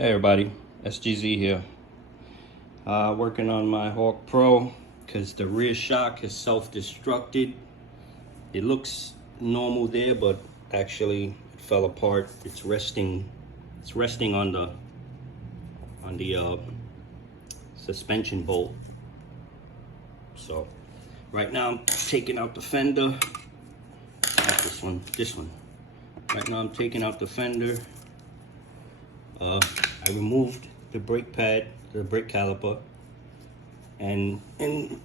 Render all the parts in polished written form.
Hey everybody, SGZ here. Working on my Hawk Pro because the rear shock has self-destructed. It looks normal there, but actually it fell apart. It's resting on the suspension bolt. So right now I'm taking out the fender. Not this one. Right now I'm taking out the fender. I removed the brake pad, the brake caliper, and in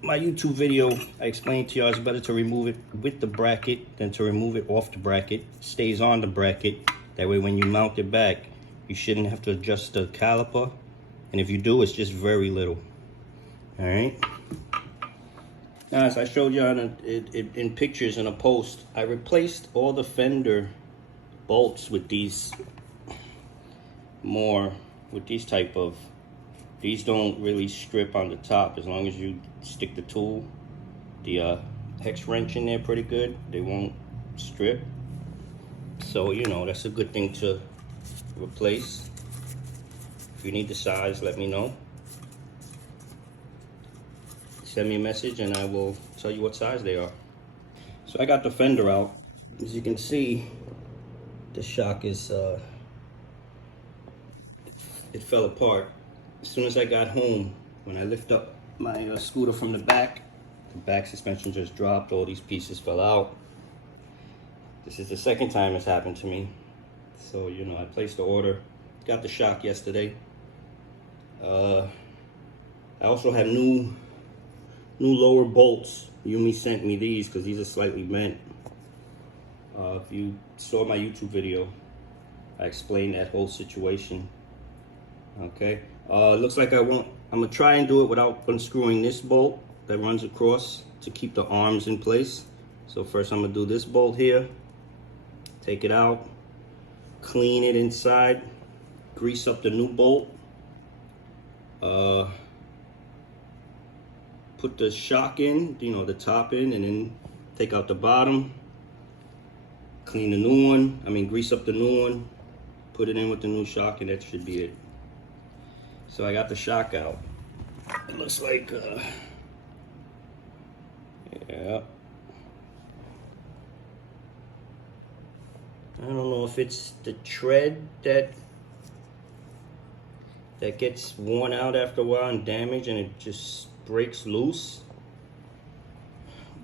my YouTube video I explained to you it's better to remove it with the bracket than to remove it off the bracket. It stays on the bracket, that way when you mount it back you shouldn't have to adjust the caliper, and if you do, it's just very little. All right, now as I showed you in pictures in a post, I replaced all the fender bolts with these type of, these don't really strip on the top as long as you stick the tool, the hex wrench in there pretty good, they won't strip. So you know, that's a good thing to replace. If you need the size, let me know, send me a message and I will tell you what size they are. So I got the fender out. As you can see, the shock is it fell apart. As soon as I got home, when I lift up my scooter from the back suspension just dropped, all these pieces fell out. This is the second time it's happened to me. So, you know, I placed the order, got the shock yesterday. I also have new lower bolts. YUME sent me these because these are slightly bent. If you saw my YouTube video, I explained that whole situation. Okay, looks like I'm gonna try and do it without unscrewing this bolt that runs across to keep the arms in place. So first I'm gonna do this bolt here, take it out, clean it inside, grease up the new bolt, put the shock in, you know, the top in, and then take out the bottom, clean the new one, grease up the new one, put it in with the new shock, and that should be it. So I got the shock out. It looks like, yeah. I don't know if it's the tread that gets worn out after a while and damaged and it just breaks loose.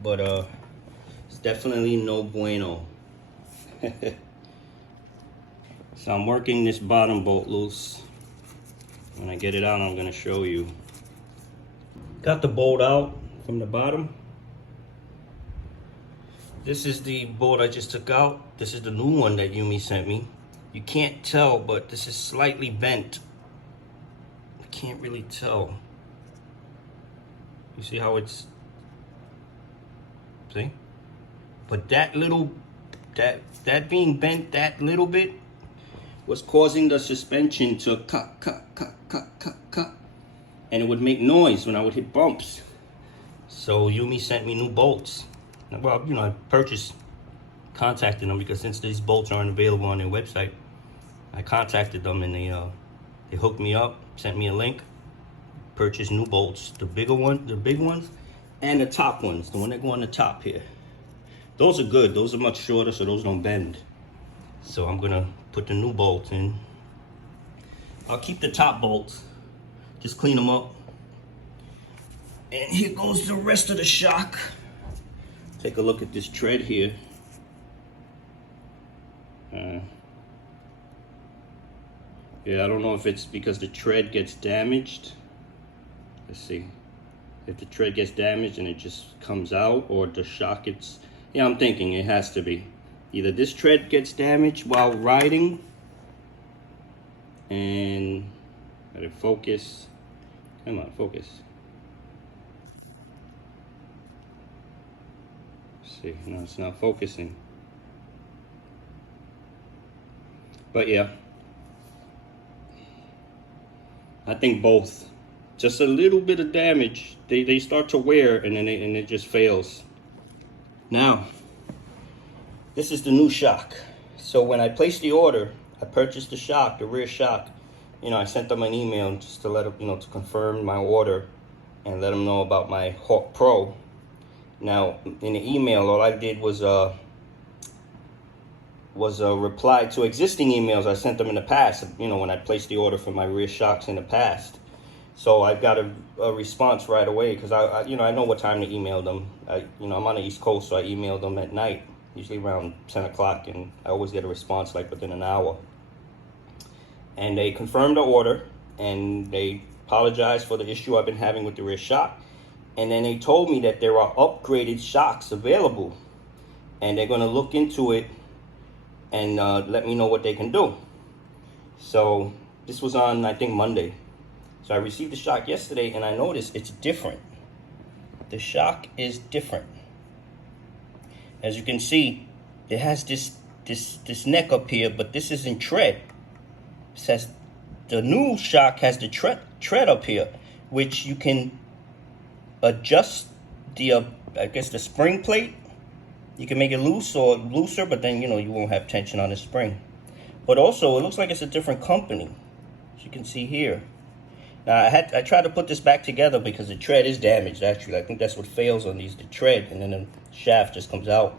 But it's definitely no bueno. So I'm working this bottom bolt loose. When I get it out, I'm gonna show you. Got the bolt out from the bottom. This is the bolt I just took out. This is the new one that YUME sent me. You can't tell, but this is slightly bent. I can't really tell. You see how it's, see? But that little, that being bent that little bit was causing the suspension to cut, and it would make noise when I would hit bumps. So YUME sent me new bolts. Well, you know, I contacted them because since these bolts aren't available on their website, I contacted them and they hooked me up, sent me a link, purchased new bolts, the big ones, and the top ones, the one that go on the top here. Those are good. Those are much shorter, so those don't bend. So I'm gonna put the new bolts in. I'll keep the top bolts, just clean them up. And here goes the rest of the shock. Take a look at this tread here. Yeah, I don't know if it's because the tread gets damaged. Let's see. If the tread gets damaged and it just comes out, or the shock gets, yeah, I'm thinking it has to be. Either this tread gets damaged while riding, and let it focus. Come on, focus. Let's see, no, it's not focusing. But yeah, I think both. Just a little bit of damage. They start to wear and then it just fails. Now, this is the new shock. So when I placed the order, I purchased the shock, the rear shock, I sent them an email just to let them, to confirm my order and let them know about my Hawk Pro. Now, in the email, all I did was a reply to existing emails I sent them in the past, when I placed the order for my rear shocks in the past. So I got a response right away, because I know what time to email them. I'm on the East Coast, so I email them at night, usually around 10 o'clock, and I always get a response like within an hour. And they confirmed the order, and they apologized for the issue I've been having with the rear shock. And then they told me that there are upgraded shocks available, and they're going to look into it and let me know what they can do. So this was on, I think, Monday. So I received the shock yesterday, and I noticed it's different. The shock is different. As you can see, it has this neck up here, but this isn't tread. It says the new shock has the tread up here, which you can adjust the I guess the spring plate. You can make it loose or looser, but then you won't have tension on the spring. But also, it looks like it's a different company, as you can see here. Now I tried to put this back together because the tread is damaged. Actually, I think that's what fails on these, the tread, and then the shaft just comes out.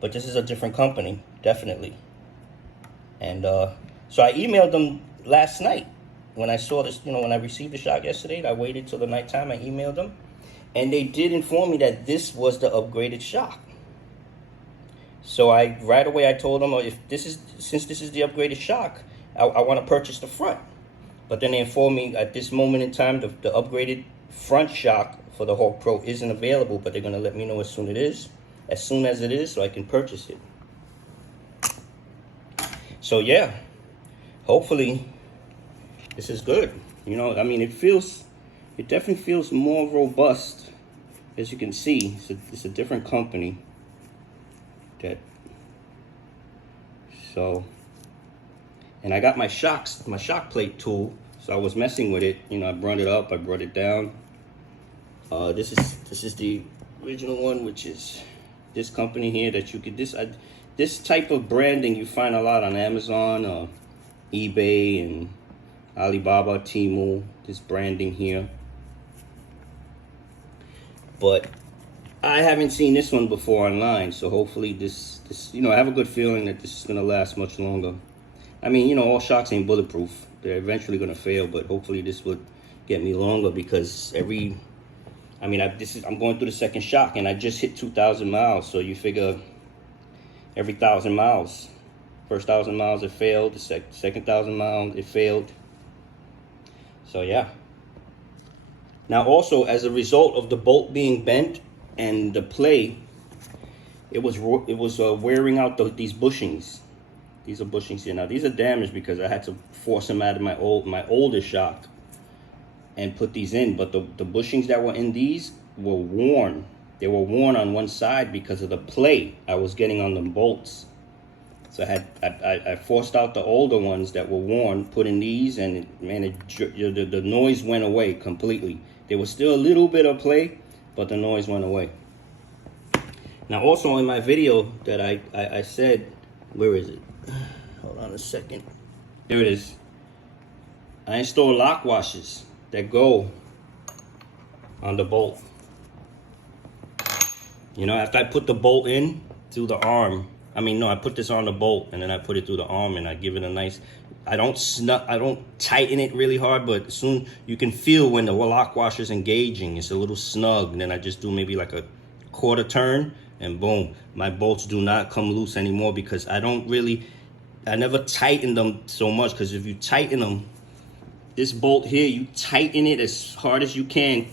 But this is a different company, definitely. And so I emailed them last night when I saw this. When I received the shock yesterday, I waited till the nighttime. I emailed them, and they did inform me that this was the upgraded shock. So right away I told them, since this is the upgraded shock, I want to purchase the front. But then they informed me at this moment in time the upgraded front shock for the Hawk Pro isn't available, but they're going to let me know as soon as it is, so I can purchase it. So yeah, hopefully this is good. It definitely feels more robust. As you can see, it's a different company. And I got my shock plate tool, so I was messing with it. I brought it up, I brought it down. This is the original one, which is this company here that you could this type of branding you find a lot on Amazon, eBay, and Alibaba, Temu. This branding here, but I haven't seen this one before online. So hopefully this I have a good feeling that this is gonna last much longer. All shocks ain't bulletproof. They're eventually gonna fail, but hopefully this would get me longer, because I'm going through the second shock, and I just hit 2,000 miles. So you figure every 1,000 miles, first 1,000 miles it failed, the second 1,000 miles it failed. So yeah. Now also, as a result of the bolt being bent and the play, it was wearing out these bushings. These are bushings here. Now these are damaged because I had to force them out of my older shock and put these in. But the bushings that were in these were worn. They were worn on one side because of the play I was getting on the bolts. So I forced out the older ones that were worn, put in these, and the noise went away completely. There was still a little bit of play, but the noise went away. Now also in my video that I said, where is it? Hold on a second. There it is. I installed lock washers that go on the bolt. After I put the bolt in through the arm, I put this on the bolt, and then I put it through the arm, and I give it a nice, I don't tighten it really hard, but soon you can feel when the lock washer is engaging. It's a little snug, and then I just do maybe like a quarter turn, and boom, my bolts do not come loose anymore, because I never tighten them so much, because if you tighten them, this bolt here, you tighten it as hard as you can,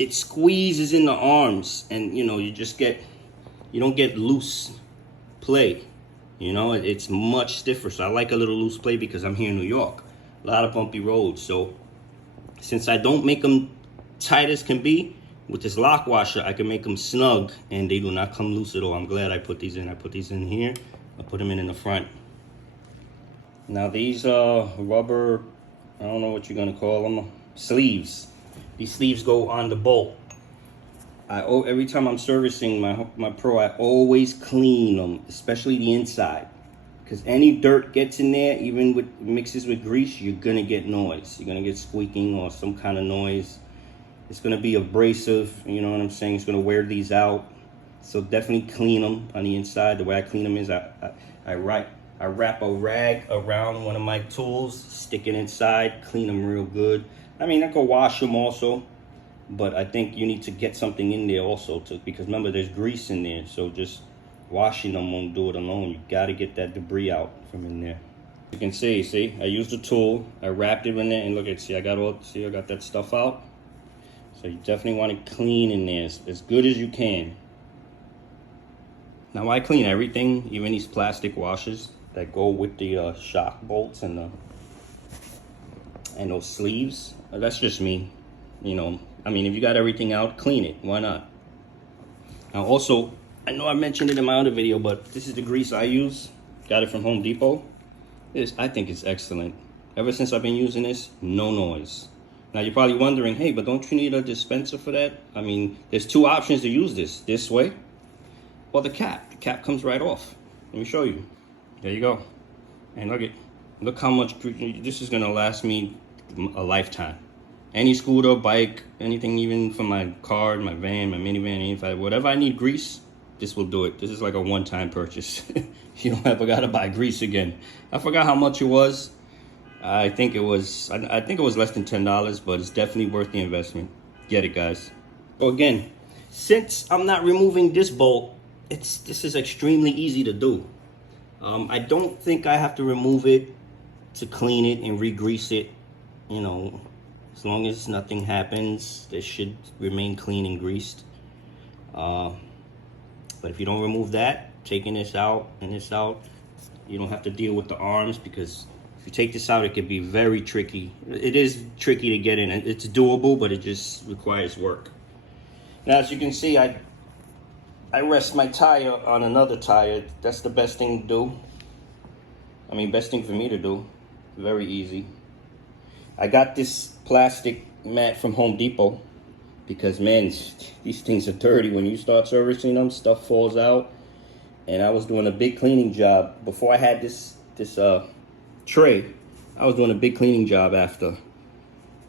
it squeezes in the arms, and you don't get loose play. It's much stiffer. So I like a little loose play because I'm here in New York, a lot of bumpy roads. So since I don't make them tight as can be, with this lock washer I can make them snug, and they do not come loose at all. I'm glad I put these in. I put these in here, I put them in the front. Now these rubber, I don't know what you're gonna call them, sleeves. These sleeves go on the bolt. Every time I'm servicing my Pro, I always clean them, especially the inside, because any dirt gets in there, even with mixes with grease, you're gonna get noise. You're gonna get squeaking or some kind of noise. It's gonna be abrasive, you know what I'm saying? It's gonna wear these out. So definitely clean them on the inside. The way I clean them is I wrap a rag around one of my tools, stick it inside, clean them real good. I mean, I could wash them also, but I think you need to get something in there also because remember, there's grease in there. So just washing them won't do it alone. You gotta get that debris out from in there. You can see, I used a tool, I wrapped it in there, and look at, I got that stuff out. So you definitely want to clean in there as good as you can. Now I clean everything, even these plastic washers that go with the shock bolts and those sleeves. That's just me, you know. I mean, if you got everything out, clean it. Why not? Now also, I know I mentioned it in my other video, but this is the grease I use. Got it from Home Depot. I think it's excellent. Ever since I've been using this, no noise. Now you're probably wondering, hey, but don't you need a dispenser for that? I mean, there's two options to use this way, or the cap. The cap comes right off. Let me show you. There you go. And look how much, this is gonna last me a lifetime. Any scooter, bike, anything, even for my car, my van, my minivan, whatever I need grease, this will do it. This is like a one-time purchase. You don't ever gotta buy grease again. I forgot how much it was. I think it was less than $10, but it's definitely worth the investment. Get it, guys. So again, since I'm not removing this bolt, this is extremely easy to do. I don't think I have to remove it to clean it and re-grease it. You know, as long as nothing happens, this should remain clean and greased. But if you don't remove that, taking this out and this out, you don't have to deal with the arms, because if you take this out, it can be very tricky. It is tricky to get in. It's doable, but it just requires work. Now, as you can see, I rest my tire on another tire. That's the best thing to do. I mean, best thing for me to do. Very easy. I got this plastic mat from Home Depot because, man, these things are dirty. When you start servicing them, stuff falls out. And I was doing a big cleaning job. Before I had this tray, I was doing a big cleaning job after.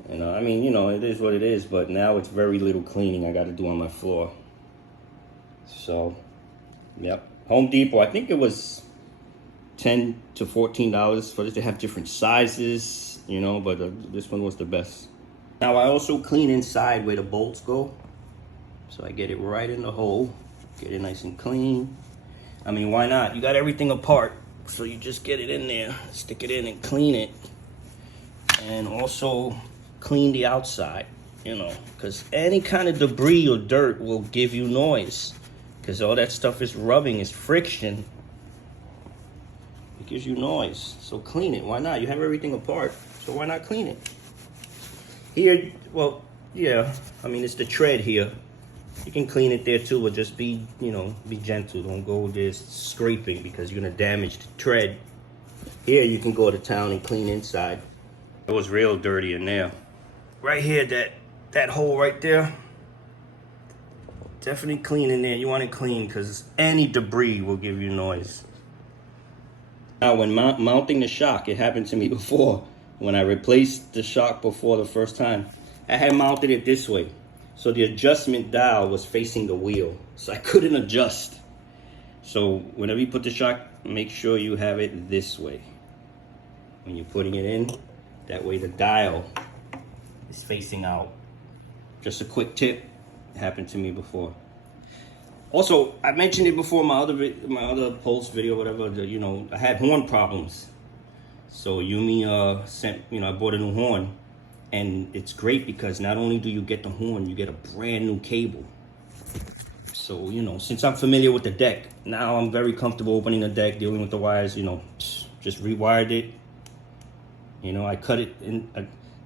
And I mean, you know, it is what it is, but now it's very little cleaning I got to do on my floor. So, yep. Home Depot, I think it was $10 to $14 for this. They have different sizes, you know, but this one was the best. Now I also clean inside where the bolts go. So I get it right in the hole, get it nice and clean. I mean, why not? You got everything apart, so you just get it in there, stick it in and clean it. And also clean the outside, you know, because any kind of debris or dirt will give you noise, because all that stuff is rubbing, is friction. It gives you noise. So clean it. Why not? You have everything apart, so why not clean it? Here, well, yeah, I mean, it's the tread here. You can clean it there too, but just be, you know, be gentle. Don't go there scraping, because you're gonna damage the tread. Here you can go to town and clean inside. It was real dirty in there. Right here, that hole right there, definitely clean in there. You want it clean, because any debris will give you noise. Now, when mounting the shock, it happened to me before. When I replaced the shock before the first time, I had mounted it this way. So the adjustment dial was facing the wheel, so I couldn't adjust. So whenever you put the shock, make sure you have it this way. When you're putting it in, that way the dial is facing out. Just a quick tip, it happened to me before. Also, I mentioned it before, my other post video, whatever, you know, I had horn problems. So YUME sent, you know, I bought a new horn. And it's great because not only do you get the horn, you get a brand new cable. So, you know, since I'm familiar with the deck, now I'm very comfortable opening the deck, dealing with the wires, you know, just rewired it. You know, I cut it in,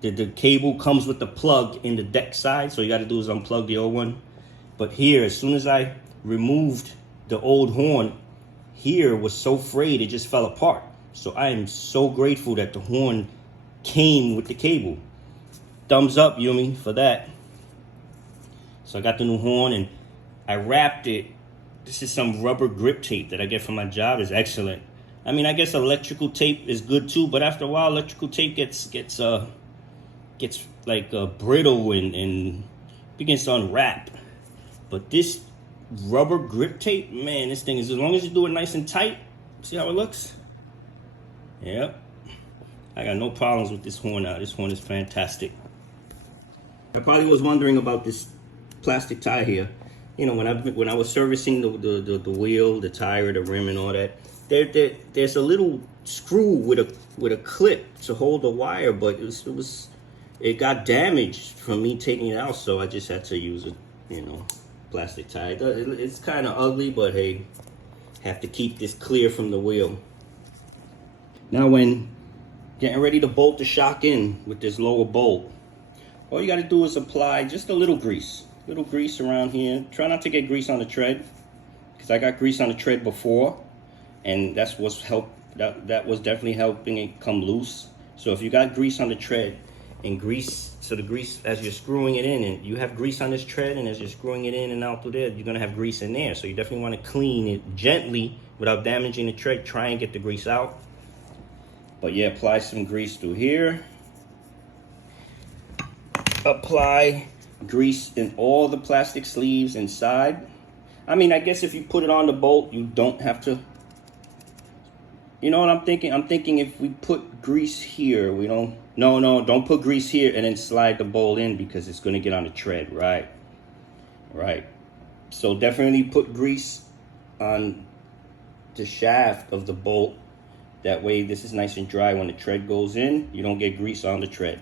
the cable comes with the plug in the deck side, so you got to do is unplug the old one. But here, as soon as I removed the old horn, here was so frayed, it just fell apart. So I am so grateful that the horn came with the cable. Thumbs up, YUME, for that. So I got the new horn and I wrapped it. This is some rubber grip tape that I get from my job. It's excellent. I mean, I guess electrical tape is good too, but after a while, electrical tape gets like brittle and begins to unwrap. But this rubber grip tape, man, this thing is, as long as you do it nice and tight, see how it looks? Yep. I got no problems with this horn now. This horn is fantastic. I probably was wondering about this plastic tie here. You know, when I was servicing the wheel, the tire, the rim, and all that, there's a little screw with a clip to hold the wire, but it got damaged from me taking it out, so I just had to use a, you know, plastic tie. It's kind of ugly, but hey, have to keep this clear from the wheel. Now, when getting ready to bolt the shock in with this lower bolt, all you got to do is apply just a little grease around here. Try not to get grease on the tread, because I got grease on the tread before, and that was definitely helping it come loose. So if you got grease on the tread, and grease, so the grease, as you're screwing it in, and you have grease on this tread, and as you're screwing it in and out through there, you're gonna have grease in there. So you definitely want to clean it gently without damaging the tread. Try and get the grease out. But yeah, apply some grease through here. Apply grease in all the plastic sleeves inside. I mean, I guess if you put it on the bolt, you don't have to. You know what I'm thinking? I'm thinking if we put grease here, we don't. No, don't put grease here and then slide the bolt in, because it's going to get on the tread, right? Right. So definitely put grease on the shaft of the bolt. That way this is nice and dry when the tread goes in. You don't get grease on the tread.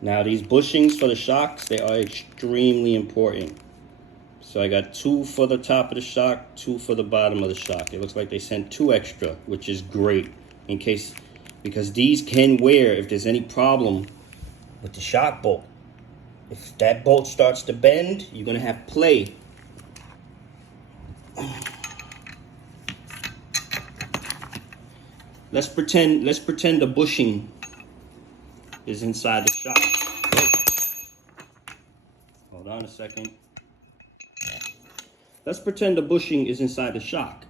Now these bushings for the shocks, they are extremely important. So I got 2 for the top of the shock, 2 for the bottom of the shock. It looks like they sent 2 extra, which is great, in case, because these can wear if there's any problem with the shock bolt. If that bolt starts to bend, you're gonna have play. Let's pretend the bushing is inside the shock. Oh. Hold on a second. Let's pretend the bushing is inside the shock.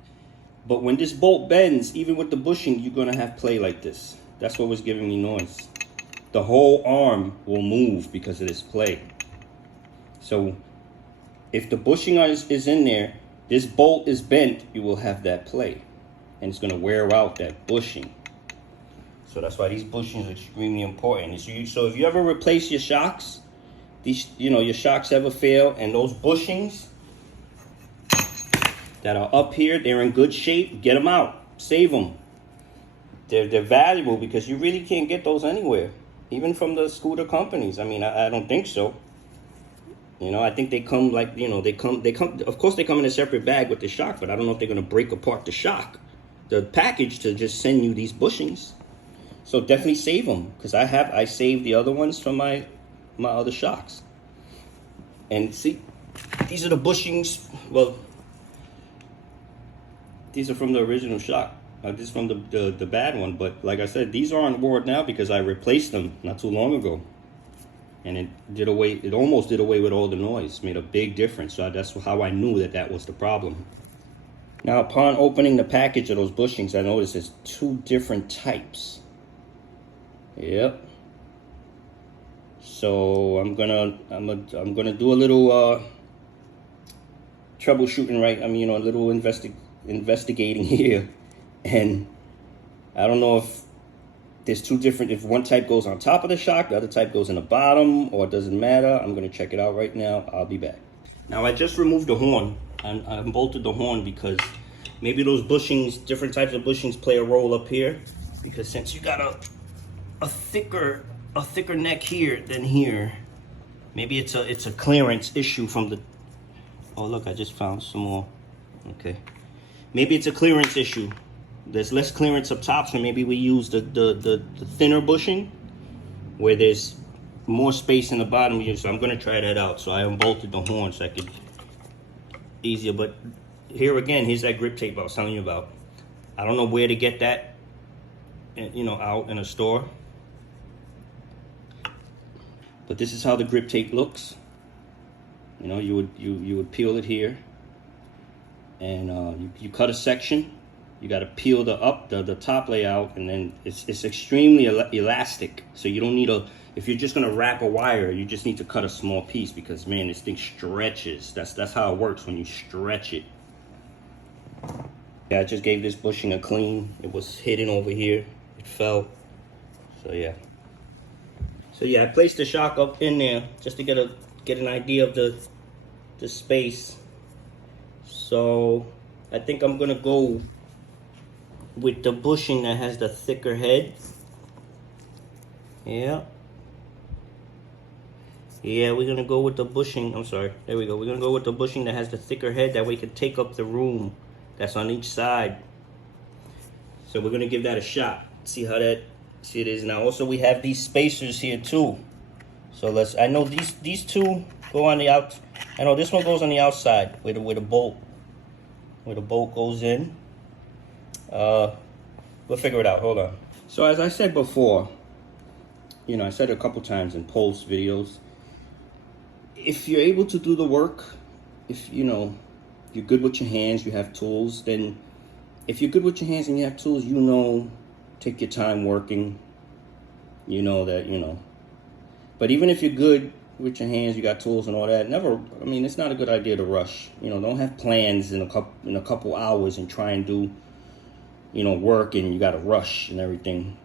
But when this bolt bends, even with the bushing, you're gonna have play like this. That's what was giving me noise. The whole arm will move because of this play. So if the bushing is in there, this bolt is bent, you will have that play. And it's gonna wear out that bushing. So that's why these bushings are extremely important. So if you ever replace your shocks, your shocks ever fail, and those bushings that are up here, they're in good shape, get them out, save them. They're valuable, because you really can't get those anywhere, even from the scooter companies. I mean, I don't think so. You know, I think they come like, they come, of course they come in a separate bag with the shock, but I don't know if they're gonna break apart the shock, the package, to just send you these bushings. So definitely save them, because I saved the other ones from my other shocks. And see, these are the bushings. Well, these are from the original shock. This is from the bad one, but like I said, these are on board now because I replaced them not too long ago, and it almost did away with all the noise. Made a big difference. So that's how I knew that was the problem. Now, upon opening the package of those bushings, I noticed there's 2 different types. Yep. So I'm gonna do a little troubleshooting, right? I mean, a little investigating here, and I don't know if there's 2 different. If one type goes on top of the shock, the other type goes in the bottom, or it doesn't matter. I'm gonna check it out right now. I'll be back. Now I just removed the horn. I unbolted the horn because maybe those bushings, different types of bushings, play a role up here. Because since you got a thicker neck here than here, maybe it's a clearance issue from the. Oh look, I just found some more. Okay, maybe it's a clearance issue. There's less clearance up top, so maybe we use the thinner bushing where there's more space in the bottom here. So I'm gonna try that out. So I unbolted the horn so I could easier. But here again, here's that grip tape I was telling you about. I don't know where to get that, out in a store. But this is how the grip tape looks. You would peel it here, and you cut a section you got to peel the top layer out, and then it's extremely elastic. So you don't need if you're just gonna wrap a wire, you just need to cut a small piece, because man, this thing stretches. That's how it works when you stretch it. Yeah, I just gave this bushing a clean. It was hidden over here. It fell. So yeah. So yeah, I placed the shock up in there just to get an idea of the space. So I think I'm gonna go with the bushing that has the thicker head. Yeah, we're gonna go with the bushing. I'm sorry, there we go. We're gonna go with the bushing that has the thicker head, that way it can take up the room that's on each side. So we're gonna give that a shot. See it is. Now also we have these spacers here too. So I know these two go on the out. I know this one goes on the outside where the bolt goes in. We'll figure it out. Hold on. So as I said before, I said it a couple times in post videos, if you're able to do the work, if you're good with your hands, you have tools, then if you're good with your hands and you have tools, take your time working, but even if you're good with your hands, you got tools and all that, it's not a good idea to rush. Don't have plans in a couple hours and try and do work, and you got to rush and everything.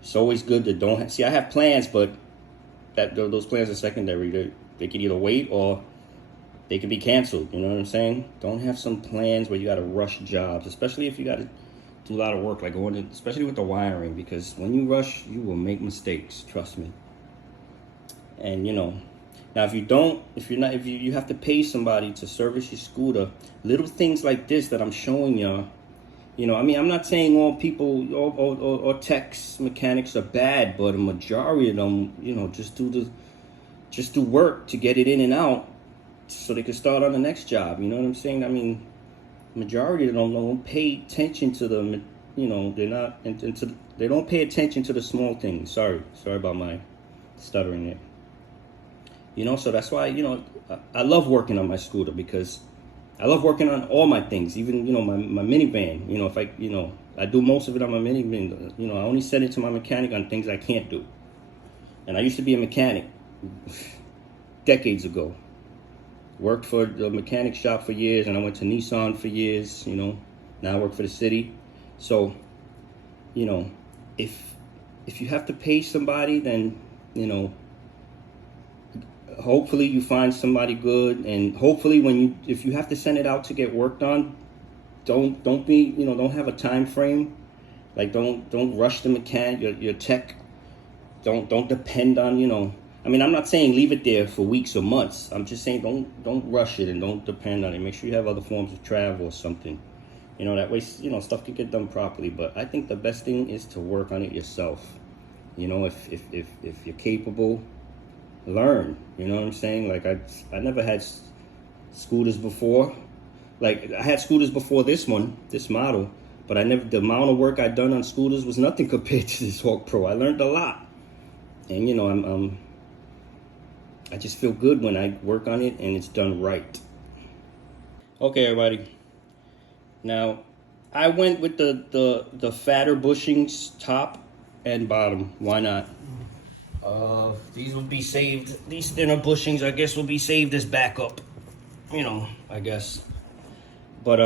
It's always good to I have plans, but those plans are secondary. They could either wait or they could be canceled. You know what I'm saying? Don't have some plans where you got to rush jobs, especially if you got to do a lot of work, like especially with the wiring, because when you rush, you will make mistakes. Trust me. And now if you have to pay somebody to service your scooter, little things like this that I'm showing y'all. I'm not saying all people or techs, mechanics are bad, but a majority of them, just do work to get it in and out so they can start on the next job. You know what I'm saying? Majority of them don't pay attention to the, they don't pay attention to the small things. Sorry about my stuttering there. So that's why, I love working on my scooter, because I love working on all my things, even, my minivan. If I do most of it on my minivan. I only send it to my mechanic on things I can't do. And I used to be a mechanic decades ago. Worked for the mechanic shop for years, and I went to Nissan for years, Now I work for the city. So, if you have to pay somebody, then, hopefully you find somebody good, and hopefully if you have to send it out to get work done, don't have a time frame. Like don't rush the mechanic, your tech. Don't depend on, I'm not saying leave it there for weeks or months. I'm just saying don't rush it and don't depend on it. Make sure you have other forms of travel or something. That way, stuff can get done properly. But I think the best thing is to work on it yourself. If you're capable, learn. You know what I'm saying? Like I never had scooters before. Like I had scooters before this model, but the amount of work I'd done on scooters was nothing compared to this Hawk Pro. I learned a lot, and I just feel good when I work on it and it's done right. Okay, everybody. Now I went with the fatter bushings, top and bottom. Why not? These will be saved. These thinner bushings, I guess, will be saved as backup. I guess. But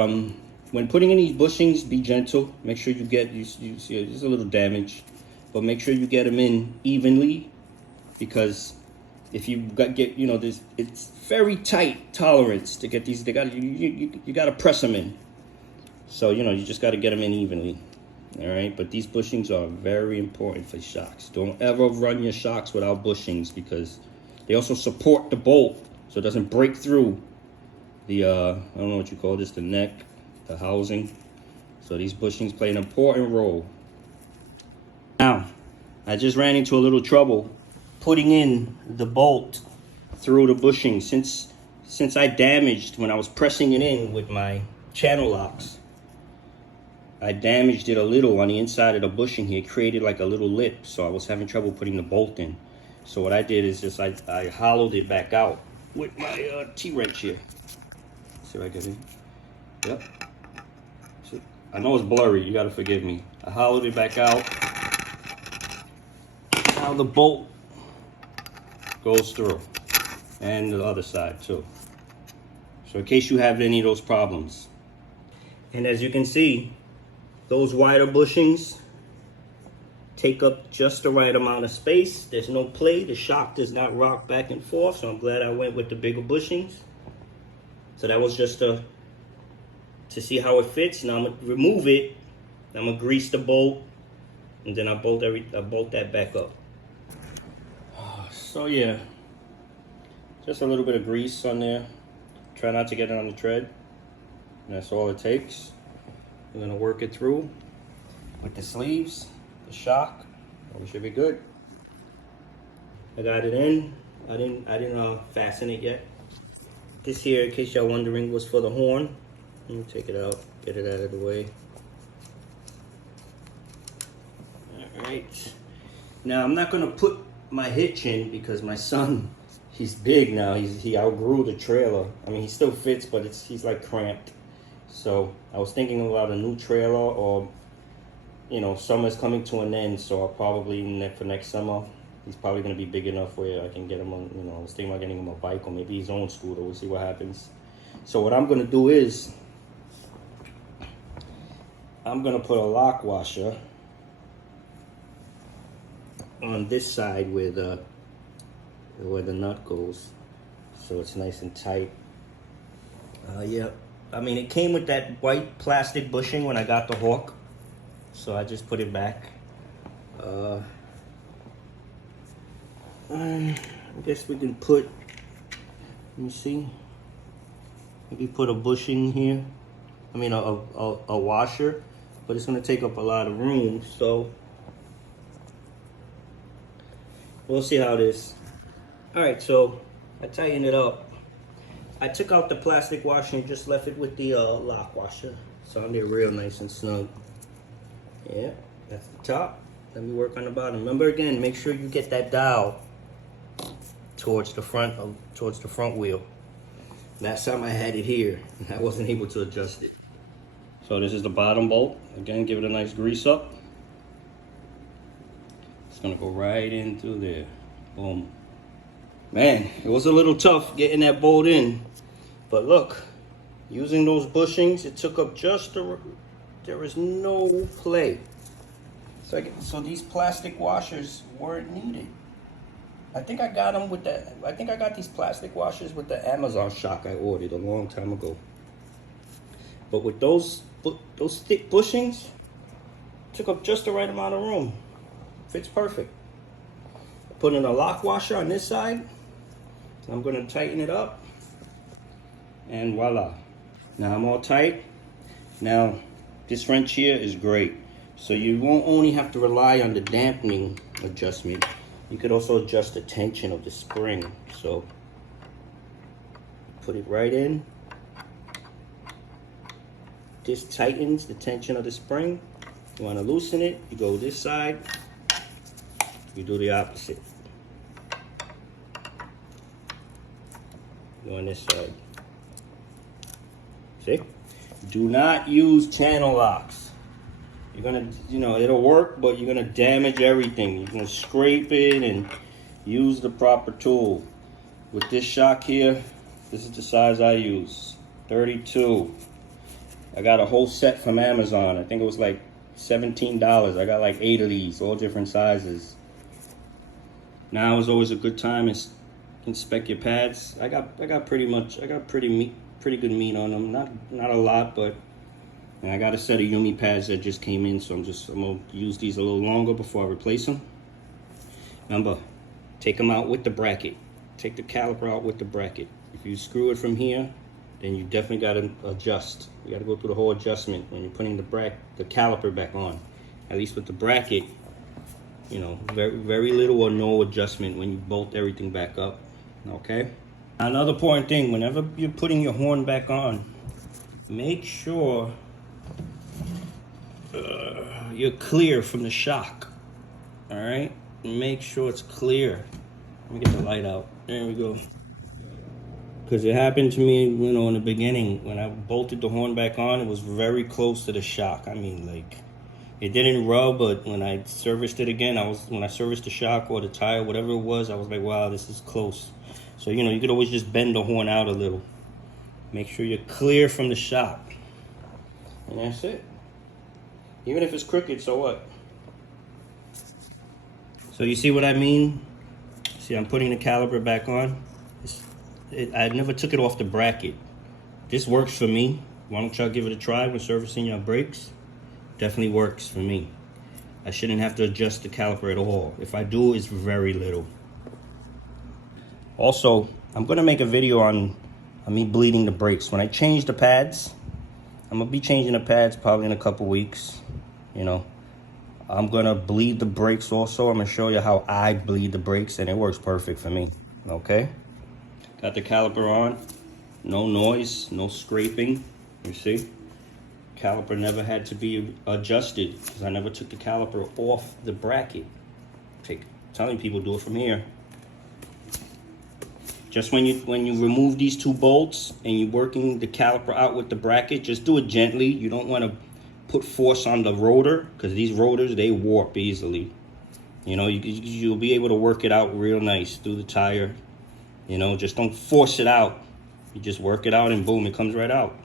when putting in these bushings, be gentle. Make sure you see there's a little damage, but make sure you get them in evenly, because if you it's very tight tolerance to get these. You got to press them in. So you just got to get them in evenly. All right, but these bushings are very important for shocks. Don't ever run your shocks without bushings, because they also support the bolt so it doesn't break through the I don't know what you call this, the neck, the housing. So these bushings play an important role. Now, I just ran into a little trouble putting in the bolt through the bushing since I damaged when I was pressing it in with my channel locks. I damaged it a little on the inside of the bushing here. It created like a little lip, so I was having trouble putting the bolt in. So what I did is just I hollowed it back out with my T-wrench here. See if I get it. Yep. I know it's blurry, you gotta forgive me. I hollowed it back out. Now the bolt goes through. And the other side too. So in case you have any of those problems. And as you can see, those wider bushings take up just the right amount of space. There's no play, the shock does not rock back and forth, so I'm glad I went with the bigger bushings. So that was just to see how it fits. Now I'm gonna remove it, I'm gonna grease the bolt, and then I bolt that back up. So yeah, just a little bit of grease on there. Try not to get it on the tread. And that's all it takes. We're gonna work it through with the sleeves, the shock. We should be good. I got it in. I didn't fasten it yet. This here, in case y'all wondering, was for the horn. Let me take it out, get it out of the way. All right. Now I'm not gonna put my hitch in because my son, he's big now. He outgrew the trailer. I mean, he still fits, but he's like cramped. So I was thinking about a new trailer, or you know, summer's coming to an end, so I'll probably for next summer, he's probably gonna be big enough where I can get him on. You know, I was thinking about getting him a bike or maybe his own scooter. We'll see what happens. So what I'm gonna do is I'm gonna put a lock washer on this side where the nut goes, so it's nice and tight. Yeah, I mean, it came with that white plastic bushing when I got the Hawk, so I just put it back. I guess we can put, let me see, maybe put a bushing here. I mean a washer, but it's gonna take up a lot of room, so we'll see how it is. All right, so I tightened it up. I took out the plastic washer and just left it with the lock washer. So I'm there real nice and snug. Yeah, that's the top. Let me work on the bottom. Remember again, make sure you get that dial towards the front wheel. Last time I had it here, and I wasn't able to adjust it. So this is the bottom bolt. Again, give it a nice grease up. It's gonna go right in through there. Boom. Man, it was a little tough getting that bolt in, but look, using those bushings, it took up just there was no play. So these plastic washers weren't needed. I think I got them with that. I think I got these plastic washers with the Amazon shock I ordered a long time ago. But with those thick bushings, took up just the right amount of room. Fits perfect. Put in a lock washer on this side. I'm gonna tighten it up, and voila. Now I'm all tight. Now this wrench here is great. So you won't only have to rely on the dampening adjustment. You could also adjust the tension of the spring. So put it right in. This tightens the tension of the spring. You wanna loosen it, you go this side. You do the opposite. Go on this side. See? Do not use channel locks. You're gonna, you know, it'll work, but you're gonna damage everything. You're gonna scrape it and use the proper tool. With this shock here, this is the size I use, 32. I got a whole set from Amazon. I think it was like $17. I got like 8 of these, all different sizes. Now is always a good time to inspect your pads. I got pretty good meat on them. Not a lot, but I got a set of YUME pads that just came in, so I'm gonna use these a little longer before I replace them. Remember, take them out with the bracket. Take the caliper out with the bracket. If you screw it from here, then you definitely gotta adjust. You gotta go through the whole adjustment when you're putting the caliper back on. At least with the bracket, you know, very little or no adjustment when you bolt everything back up. Okay? Another important thing, whenever you're putting your horn back on, make sure you're clear from the shock. All right? Make sure it's clear. Let me get the light out. There we go. because it happened to me, you know, in the beginning when I bolted the horn back on. It was very close to the shock. I mean, like, it didn't rub, but when I serviced it again, when I serviced the shock or the tire, whatever it was, I was like, wow, this is close. So, you know, you could always just bend the horn out a little. Make sure you're clear from the shock. And that's it. Even if it's crooked, so what? So you see what I mean? See, I'm putting the caliper back on. I never took it off the bracket. This works for me. Why don't y'all give it a try when servicing your brakes? Definitely works for me. I shouldn't have to adjust the caliper at all. If I do, it's very little. Also, I'm gonna make a video on me bleeding the brakes. When I change the pads, I'm gonna be changing the pads probably in a couple weeks. You know, I'm gonna bleed the brakes also. I'm gonna show you how I bleed the brakes, and it works perfect for me. Okay? Got the caliper on. No noise, no scraping. You see? Caliper never had to be adjusted because I never took the caliper off the bracket. Telling people do it from here. Just when you remove these two bolts and you're working the caliper out with the bracket, just do it gently. You don't want to put force on the rotor because these rotors, they warp easily. You know, you'll be able to work it out real nice through the tire. You know, just don't force it out. You just work it out and boom, it comes right out.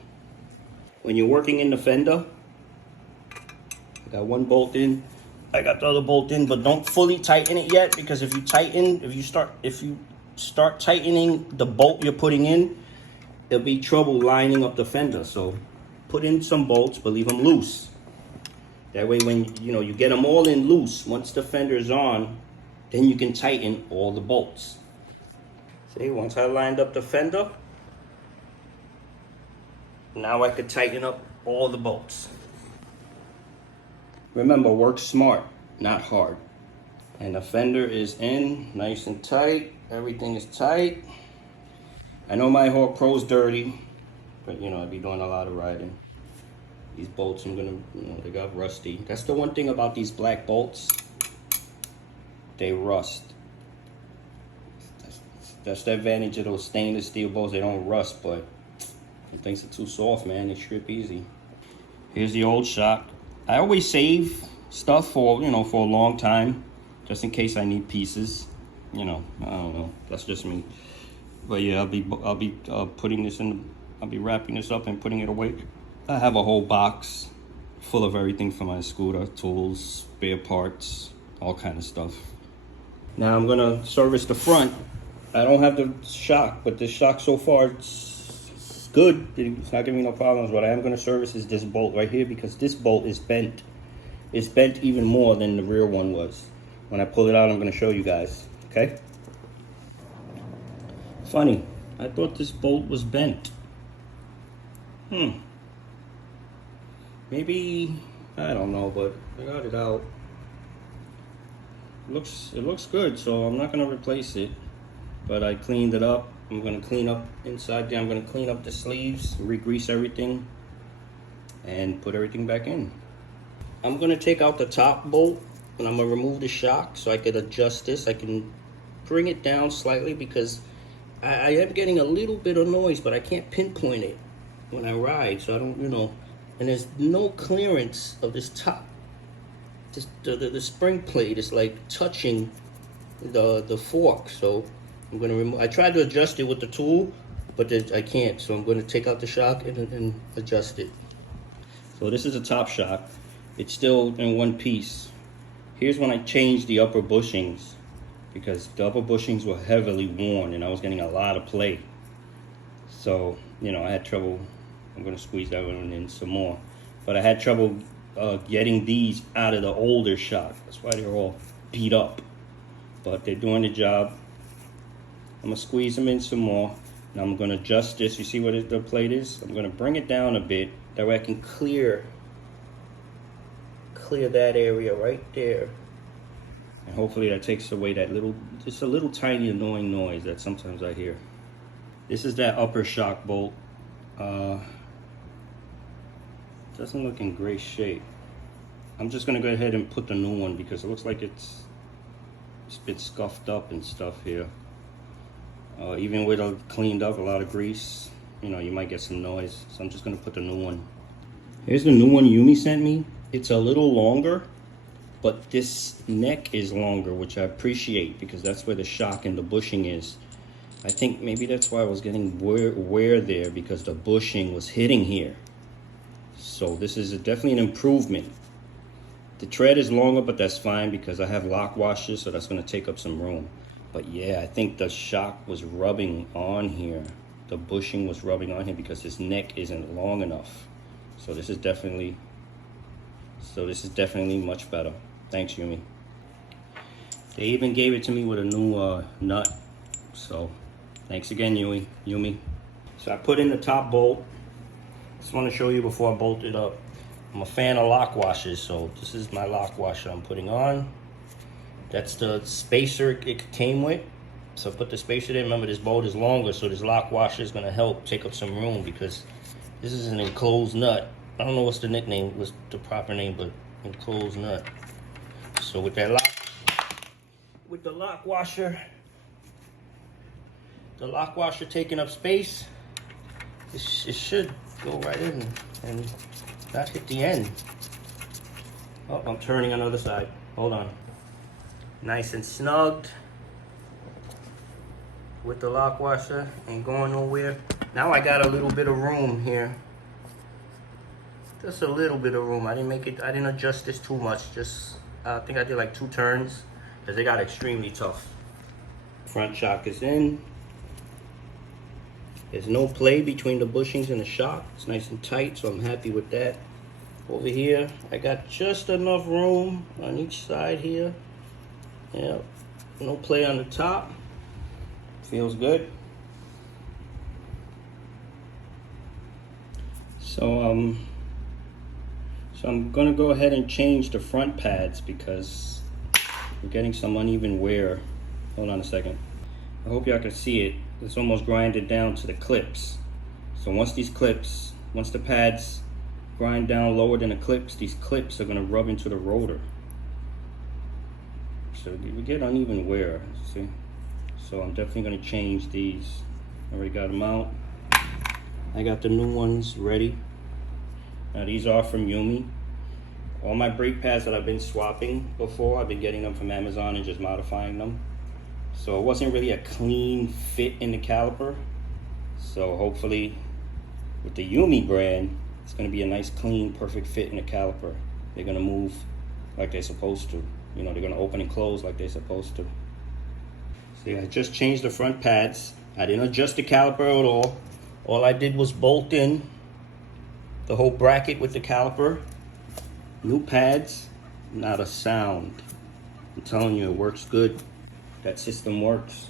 When you're working in the fender, I got one bolt in, I got the other bolt in, but don't fully tighten it yet, because if you start tightening the bolt you're putting in, there'll be trouble lining up the fender. So put in some bolts, but leave them loose. That way when you get them all in loose, once the fender is on, then you can tighten all the bolts. See, once I lined up the fender, now I could tighten up all the bolts. Remember, work smart, not hard. And the fender is in, nice and tight. Everything is tight. I know my Hawk Pro's dirty, but I'd be doing a lot of riding. These bolts, they got rusty. That's the one thing about these black bolts. They rust. That's the advantage of those stainless steel bolts. They don't rust, but if things are too soft, man, they strip easy. Here's the old shock. I always save stuff for a long time, just in case I need pieces. I don't know. That's just me. But yeah, I'll be putting this in. I'll be wrapping this up and putting it away. I have a whole box full of everything for my scooter, tools, spare parts, all kind of stuff. Now I'm gonna service the front. I don't have the shock, but the shock so far, it's good. It's not giving me no problems. What I am gonna service is this bolt right here, because this bolt is bent. It's bent even more than the rear one was. When I pull it out, I'm gonna show you guys, okay? Funny, I thought this bolt was bent. Maybe, I don't know, but I got it out. It looks good, so I'm not gonna replace it. But I cleaned it up. I'm gonna clean up inside there. I'm gonna clean up the sleeves, re-grease everything, and put everything back in. I'm gonna take out the top bolt, and I'm gonna remove the shock so I could adjust this. I can bring it down slightly because I am getting a little bit of noise, but I can't pinpoint it when I ride, so I don't, and there's no clearance of this top. Just the spring plate is like touching the fork, so I'm gonna remove. I tried to adjust it with the tool, but I can't, so I'm gonna take out the shock and adjust it. So this is a top shock. It's still in one piece. Here's when I changed the upper bushings, because the upper bushings were heavily worn and I was getting a lot of play. So, I had trouble. I'm gonna squeeze that one in some more. But I had trouble getting these out of the older shock. That's why they're all beat up. But they're doing the job. I'm gonna squeeze them in some more. Now I'm gonna adjust this. You see what the plate is? I'm gonna bring it down a bit. That way I can clear that area right there. And hopefully that takes away that just a little tiny annoying noise that sometimes I hear. This is that upper shock bolt. Doesn't look in great shape. I'm just gonna go ahead and put the new one because it looks like it's a bit scuffed up and stuff here. Even with a cleaned up, a lot of grease, you know, you might get some noise. So I'm just gonna put the new one. Here's the new one YUME sent me. It's a little longer, but this neck is longer, which I appreciate because that's where the shock and the bushing is. I think maybe that's why I was getting wear there, because the bushing was hitting here. So this is definitely an improvement. The tread is longer, but that's fine because I have lock washers, so that's gonna take up some room. But yeah, I think the shock was rubbing on here. The bushing was rubbing on here because his neck isn't long enough. So this is definitely much better. Thanks, YUME. They even gave it to me with a new nut. So thanks again, YUME. So I put in the top bolt. Just want to show you before I bolt it up. I'm a fan of lock washers, so this is my lock washer I'm putting on. That's the spacer it came with. So I put the spacer there. Remember, this bolt is longer, so this lock washer is going to help take up some room because this is an enclosed nut. I don't know what's the nickname, what's the proper name, but enclosed nut. So with that with the lock washer taking up space, it should go right in and not hit the end. Oh, I'm turning on the other side. Hold on. Nice and snugged with the lock washer, ain't going nowhere. Now I got a little bit of room here. Just a little bit of room. I didn't adjust this too much. Just, I think I did like 2 turns because they got extremely tough. Front shock is in. There's no play between the bushings and the shock. It's nice and tight, so I'm happy with that. Over here, I got just enough room on each side here. Yeah, no play on the top. Feels good. So I'm gonna go ahead and change the front pads because we're getting some uneven wear. Hold on a second. I hope y'all can see it. It's almost grinded down to the clips. So once the pads grind down lower than the clips, these clips are gonna rub into the rotor. So we get uneven wear, see? So I'm definitely gonna change these. Already got them out. I got the new ones ready. Now these are from YUME. All my brake pads that I've been swapping before, I've been getting them from Amazon and just modifying them. So it wasn't really a clean fit in the caliper. So hopefully with the YUME brand, it's gonna be a nice, clean, perfect fit in the caliper. They're gonna move like they're supposed to. You know, they're gonna open and close like they're supposed to. See, I just changed the front pads. I didn't adjust the caliper at all. All I did was bolt in the whole bracket with the caliper. New pads, not a sound. I'm telling you, it works good. That system works.